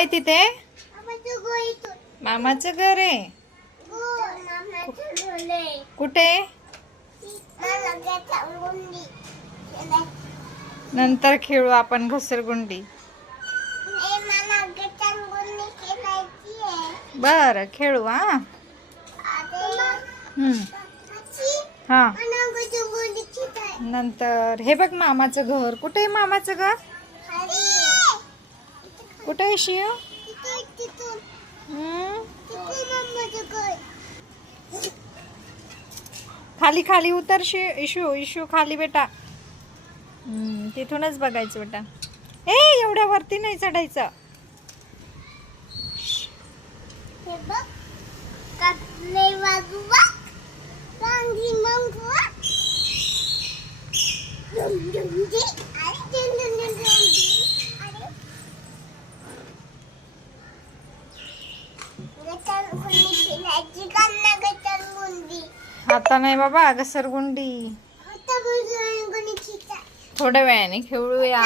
काय तिथे? मामाचं घर आहे. कुठे? नंतर खेळू आपण घसरगुंडी. बर खेळू हा. हा नंतर हे बघ मामाचं घर. कुठे आहे मामाचं घर? कुठे आहे शिव? खाली खाली उतर इशू इशू खाली बेटा. तिथूनच बघायचं बेटा. एवढ्या वरती नाही चढायचं. आता नाही बाबा घसरगुंडी. थोड्या वेळाने खेळूया.